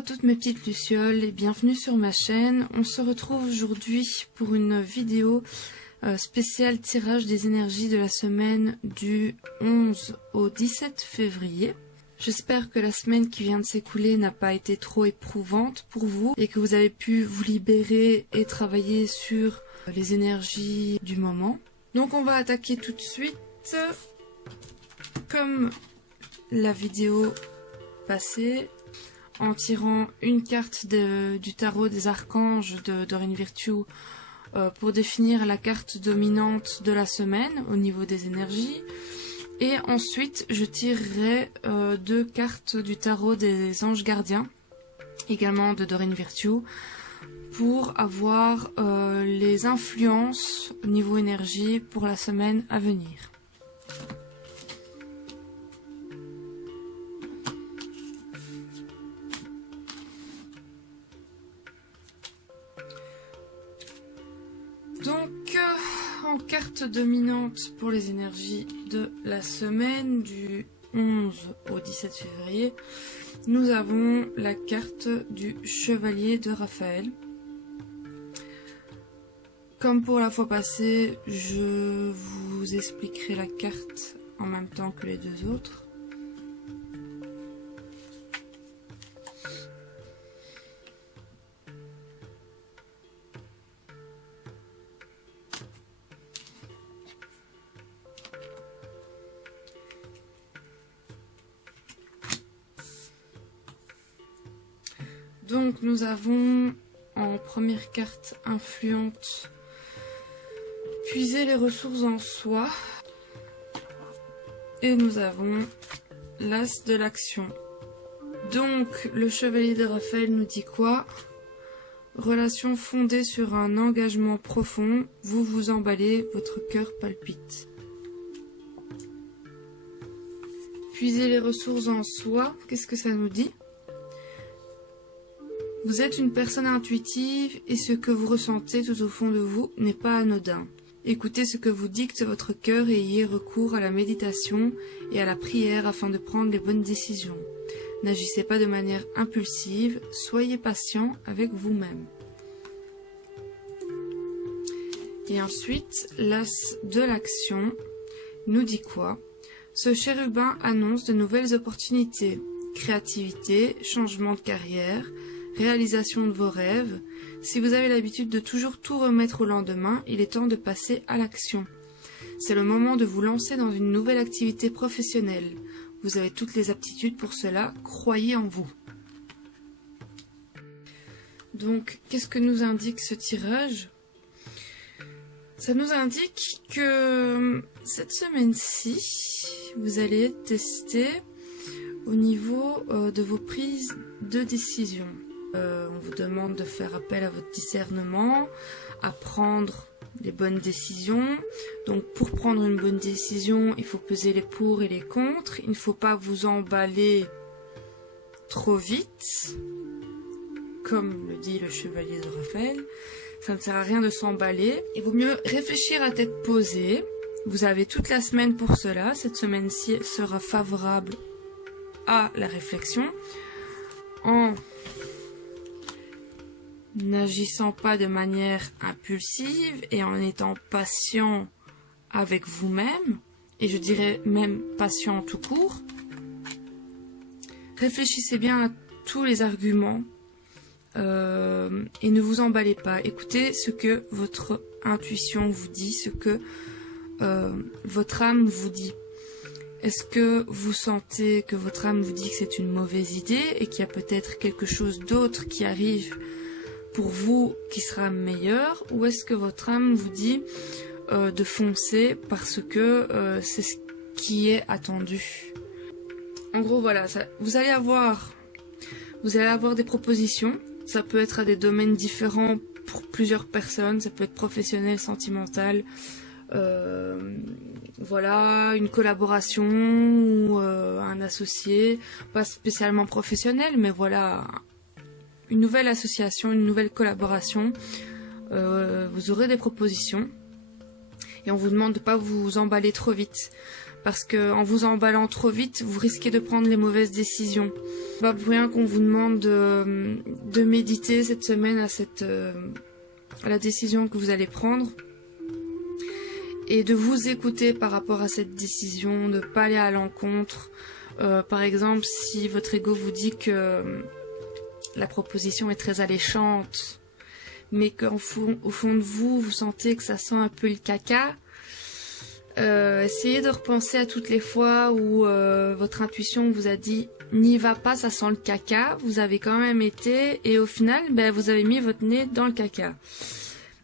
à toutes mes petites lucioles et bienvenue sur ma chaîne. On se retrouve aujourd'hui pour une vidéo spéciale tirage des énergies de la semaine du 11 au 17 février. J'espère que la semaine qui vient de s'écouler n'a pas été trop éprouvante pour vous et que vous avez pu vous libérer et travailler sur les énergies du moment. Donc on va attaquer tout de suite comme la vidéo passée en tirant une carte du tarot des archanges de Doreen Virtue pour définir la carte dominante de la semaine au niveau des énergies. Et ensuite, je tirerai deux cartes du tarot des anges gardiens, également de Doreen Virtue, pour avoir les influences au niveau énergie pour la semaine à venir. Donc, en carte dominante pour les énergies de la semaine du 11 au 17 février, nous avons la carte du chevalier de Raphaël. Comme pour la fois passée, je vous expliquerai la carte en même temps que les deux autres. Donc nous avons en première carte influente puiser les ressources en soi et nous avons l'as de l'action. Donc le chevalier de Raphaël nous dit quoi? Relation fondée sur un engagement profond, vous vous emballez, votre cœur palpite. Puiser les ressources en soi, qu'est-ce que ça nous dit? Vous êtes une personne intuitive et ce que vous ressentez tout au fond de vous n'est pas anodin. Écoutez ce que vous dicte votre cœur et ayez recours à la méditation et à la prière afin de prendre les bonnes décisions. N'agissez pas de manière impulsive, soyez patient avec vous-même. Et ensuite, l'as de l'action nous dit quoi? Ce chérubin annonce de nouvelles opportunités, créativité, changement de carrière, réalisation de vos rêves. Si vous avez l'habitude de toujours tout remettre au lendemain, il est temps de passer à l'action. C'est le moment de vous lancer dans une nouvelle activité professionnelle. Vous avez toutes les aptitudes pour cela, croyez en vous. Donc, qu'est-ce que nous indique ce tirage? Ça nous indique que cette semaine-ci, vous allez tester au niveau de vos prises de décision. On vous demande de faire appel à votre discernement, à prendre les bonnes décisions. Donc pour prendre une bonne décision, il faut peser les pour et les contre. Il ne faut pas vous emballer trop vite, comme le dit le chevalier de Raphaël. Ça ne sert à rien de s'emballer. Il vaut mieux réfléchir à tête posée. Vous avez toute la semaine pour cela. Cette semaine-ci sera favorable à la réflexion. En n'agissant pas de manière impulsive et en étant patient avec vous-même, et je dirais même patient tout court, réfléchissez bien à tous les arguments et ne vous emballez pas. Écoutez ce que votre intuition vous dit, ce que votre âme vous dit. Est-ce que vous sentez que votre âme vous dit que c'est une mauvaise idée et qu'il y a peut-être quelque chose d'autre qui arrive pour vous qui sera meilleur, ou est-ce que votre âme vous dit de foncer parce que c'est ce qui est attendu? En gros voilà, vous allez avoir des propositions. Ça peut être à des domaines différents pour plusieurs personnes, ça peut être professionnel, sentimental, voilà, une collaboration ou un associé, pas spécialement professionnel, mais voilà, une nouvelle association, une nouvelle collaboration. Vous aurez des propositions et on vous demande de ne pas vous emballer trop vite parce que en vous emballant trop vite, vous risquez de prendre les mauvaises décisions. Pas pour rien qu'on vous demande de méditer cette semaine à la décision que vous allez prendre et de vous écouter par rapport à cette décision, de ne pas aller à l'encontre. Par exemple, si votre ego vous dit que la proposition est très alléchante, mais qu'au fond de vous, vous sentez que ça sent un peu le caca, essayez de repenser à toutes les fois où votre intuition vous a dit « n'y va pas, ça sent le caca », vous avez quand même été, et au final, vous avez mis votre nez dans le caca.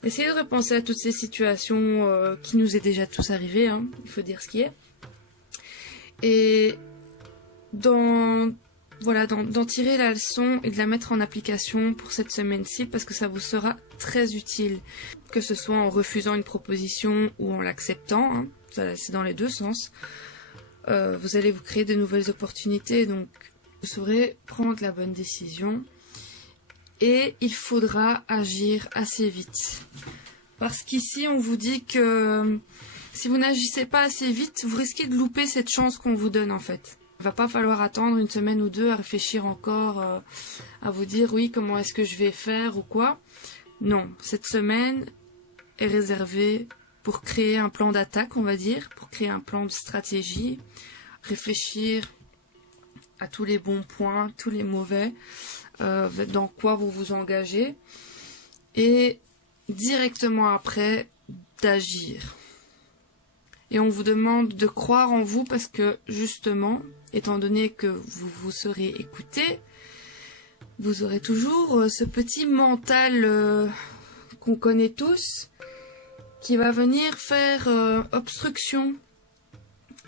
Essayez de repenser à toutes ces situations qui nous est déjà tous arrivées, hein, il faut dire ce qui est. Et d'en tirer la leçon et de la mettre en application pour cette semaine-ci parce que ça vous sera très utile. Que ce soit en refusant une proposition ou en l'acceptant, hein, c'est dans les deux sens. Vous allez vous créer de nouvelles opportunités, donc vous saurez prendre la bonne décision. Et il faudra agir assez vite. Parce qu'ici, on vous dit que si vous n'agissez pas assez vite, vous risquez de louper cette chance qu'on vous donne en fait. Il va pas falloir attendre une semaine ou deux à réfléchir encore, à vous dire oui, comment est-ce que je vais faire ou quoi. Non, cette semaine est réservée pour créer un plan d'attaque, on va dire, pour créer un plan de stratégie, réfléchir à tous les bons points, tous les mauvais, dans quoi vous vous engagez, et directement après, d'agir. Et on vous demande de croire en vous parce que, justement, étant donné que vous vous serez écouté, vous aurez toujours ce petit mental qu'on connaît tous, qui va venir faire obstruction,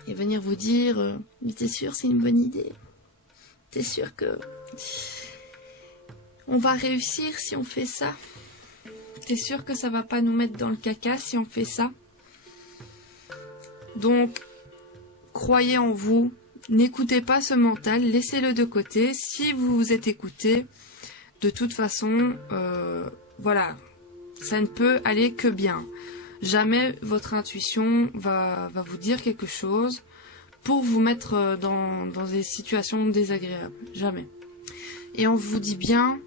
et venir vous dire « Mais t'es sûr c'est une bonne idée? T'es sûr que on va réussir si on fait ça? T'es sûr que ça va pas nous mettre dans le caca si on fait ça ?» Donc, croyez en vous, n'écoutez pas ce mental, laissez-le de côté. Si vous vous êtes écouté, de toute façon, voilà, ça ne peut aller que bien. Jamais votre intuition va vous dire quelque chose pour vous mettre dans des situations désagréables. Jamais. Et on vous dit bien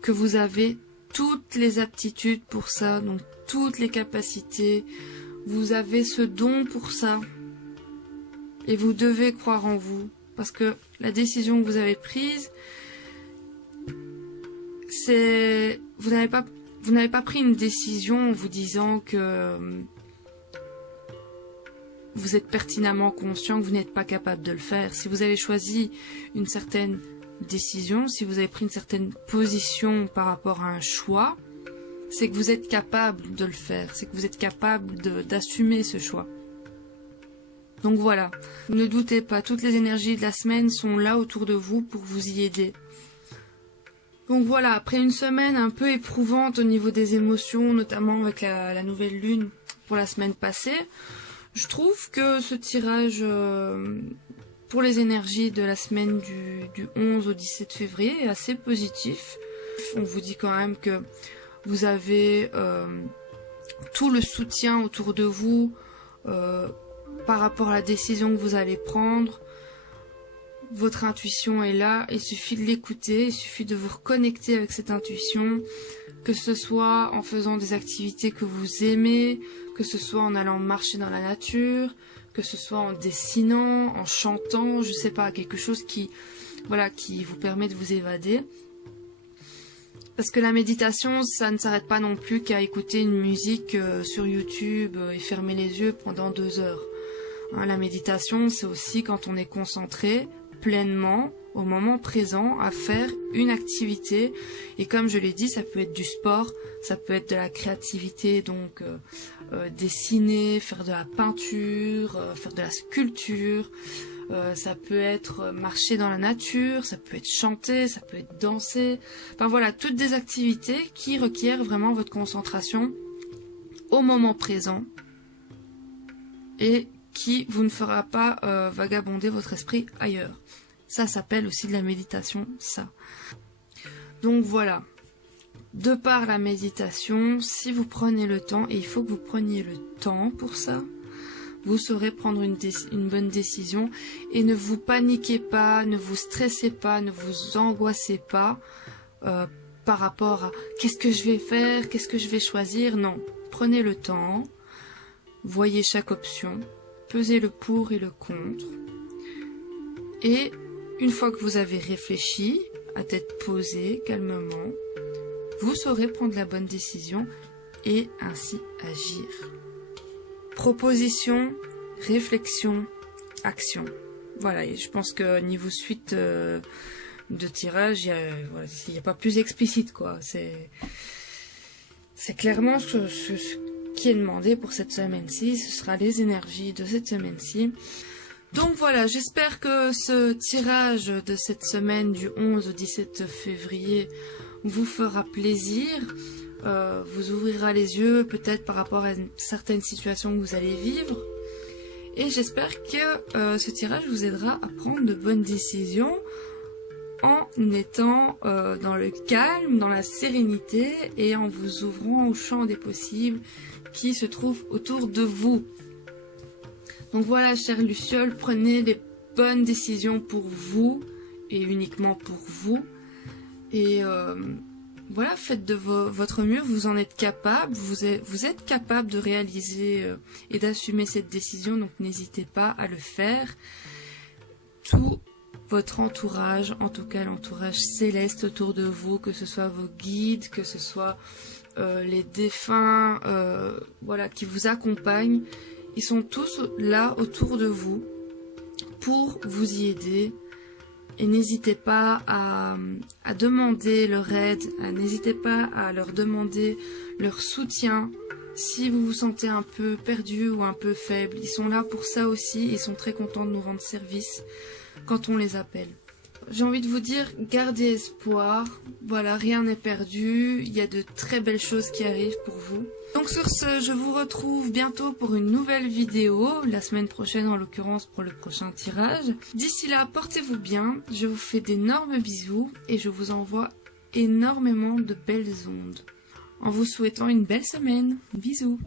que vous avez toutes les aptitudes pour ça, donc toutes les capacités. Vous avez ce don pour ça. Et vous devez croire en vous. Parce que la décision que vous avez prise, c'est... Vous n'avez pas pris une décision en vous disant que vous êtes pertinemment conscient que vous n'êtes pas capable de le faire. Si vous avez choisi une certaine décision, si vous avez pris une certaine position par rapport à un choix, c'est que vous êtes capable de le faire, c'est que vous êtes capable d'assumer ce choix. Donc voilà, ne doutez pas, toutes les énergies de la semaine sont là autour de vous pour vous y aider. Donc voilà, après une semaine un peu éprouvante au niveau des émotions, notamment avec la nouvelle lune pour la semaine passée, je trouve que ce tirage pour les énergies de la semaine du 11 au 17 février est assez positif. On vous dit quand même que vous avez tout le soutien autour de vous par rapport à la décision que vous allez prendre. Votre intuition est là, il suffit de l'écouter, il suffit de vous reconnecter avec cette intuition, que ce soit en faisant des activités que vous aimez, que ce soit en allant marcher dans la nature, que ce soit en dessinant, en chantant, je sais pas, quelque chose qui vous permet de vous évader. Parce que la méditation, ça ne s'arrête pas non plus qu'à écouter une musique sur YouTube et fermer les yeux pendant 2 heures. Hein, la méditation, c'est aussi quand on est concentré pleinement, au moment présent, à faire une activité. Et comme je l'ai dit, ça peut être du sport, ça peut être de la créativité, donc dessiner, faire de la peinture, faire de la sculpture. Ça peut être marcher dans la nature, ça peut être chanter, ça peut être danser. Enfin voilà, toutes des activités qui requièrent vraiment votre concentration au moment présent et qui vous ne fera pas vagabonder votre esprit ailleurs. Ça s'appelle aussi de la méditation, ça. Donc voilà, de par la méditation, si vous prenez le temps, et il faut que vous preniez le temps pour ça, vous saurez prendre une bonne décision. Et ne vous paniquez pas, ne vous stressez pas, ne vous angoissez pas par rapport à qu'est-ce que je vais faire, qu'est-ce que je vais choisir. Non, prenez le temps, voyez chaque option, pesez le pour et le contre. Et une fois que vous avez réfléchi, à tête posée, calmement, vous saurez prendre la bonne décision et ainsi agir. Proposition, réflexion, action. Voilà, et je pense que niveau suite de tirage, il n'y a pas plus explicite, quoi. C'est clairement ce qui est demandé pour cette semaine-ci. Ce sera les énergies de cette semaine-ci. Donc voilà, j'espère que ce tirage de cette semaine du 11 au 17 février vous fera plaisir, vous ouvrira les yeux peut-être par rapport à certaines situations que vous allez vivre. Et j'espère que ce tirage vous aidera à prendre de bonnes décisions en étant dans le calme, dans la sérénité et en vous ouvrant au champ des possibles qui se trouve autour de vous. Donc voilà, chère Luciole, prenez les bonnes décisions pour vous et uniquement pour vous. Et voilà, faites de votre mieux, vous en êtes capable, vous êtes capable de réaliser et d'assumer cette décision, donc n'hésitez pas à le faire. Tout votre entourage, en tout cas l'entourage céleste autour de vous, que ce soit vos guides, que ce soit les défunts, voilà, qui vous accompagnent, ils sont tous là autour de vous pour vous y aider. Et n'hésitez pas à demander leur aide, n'hésitez pas à leur demander leur soutien si vous vous sentez un peu perdu ou un peu faible. Ils sont là pour ça aussi, ils sont très contents de nous rendre service quand on les appelle. J'ai envie de vous dire, gardez espoir, voilà, rien n'est perdu, il y a de très belles choses qui arrivent pour vous. Donc sur ce, je vous retrouve bientôt pour une nouvelle vidéo, la semaine prochaine en l'occurrence pour le prochain tirage. D'ici là, portez-vous bien, je vous fais d'énormes bisous et je vous envoie énormément de belles ondes. En vous souhaitant une belle semaine, bisous.